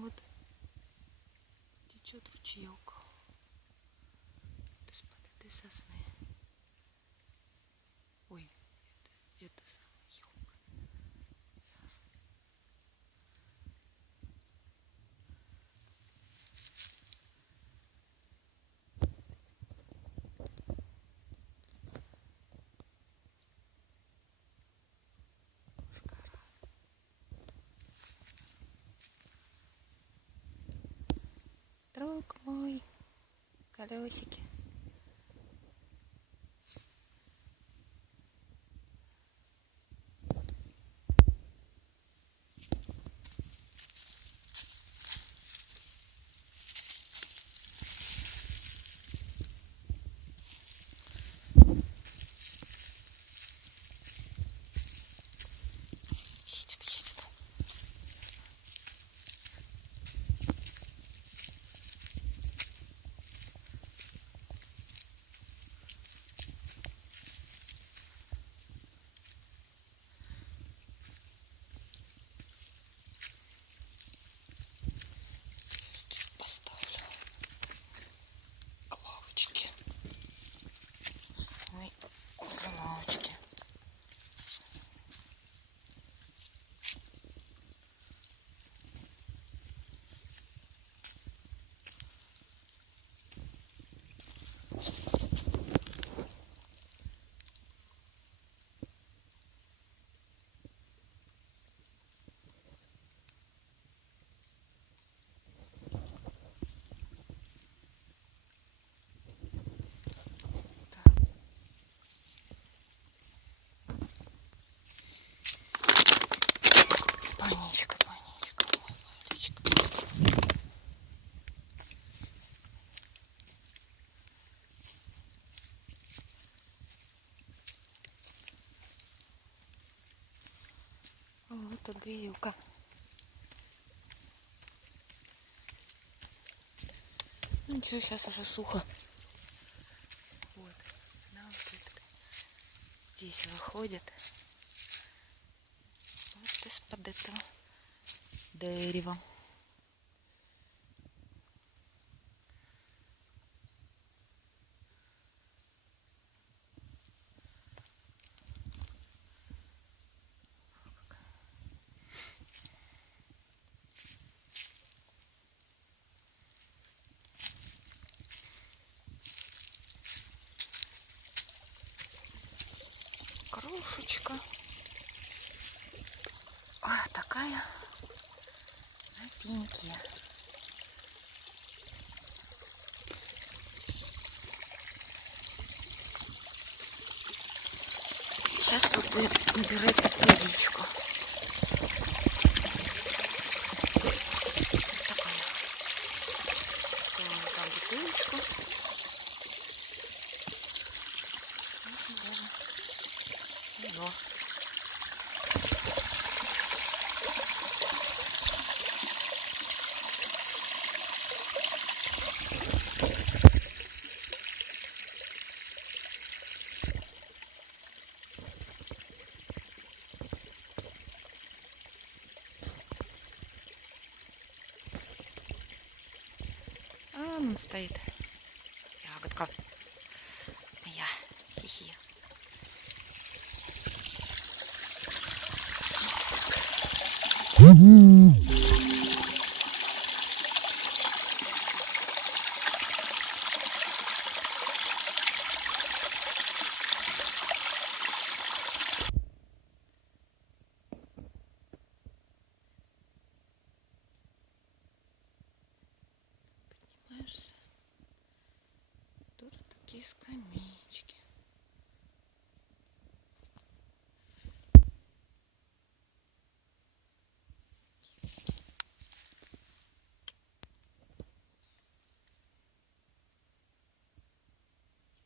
вот течет ручеек из-под этой сосны. Ой, это самая елка. Друг мой, колесики. Едет. Здесь поставлю лавочки. Ой, за лавочки. Паничка, мой мальчик. Вот тут грязюка. Ну ничего, сейчас уже сухо. Вот, она вот здесь выходит. Вот из-под этого дерева. Кружечка. А, такая на пеньке. Сейчас тут будет набирать водичку. Такая. Всем там бутылочку. Можно даже вино. А, он стоит. Ягодка. Моя. Хихи. Поднимаешься. Тут такие скамеечки.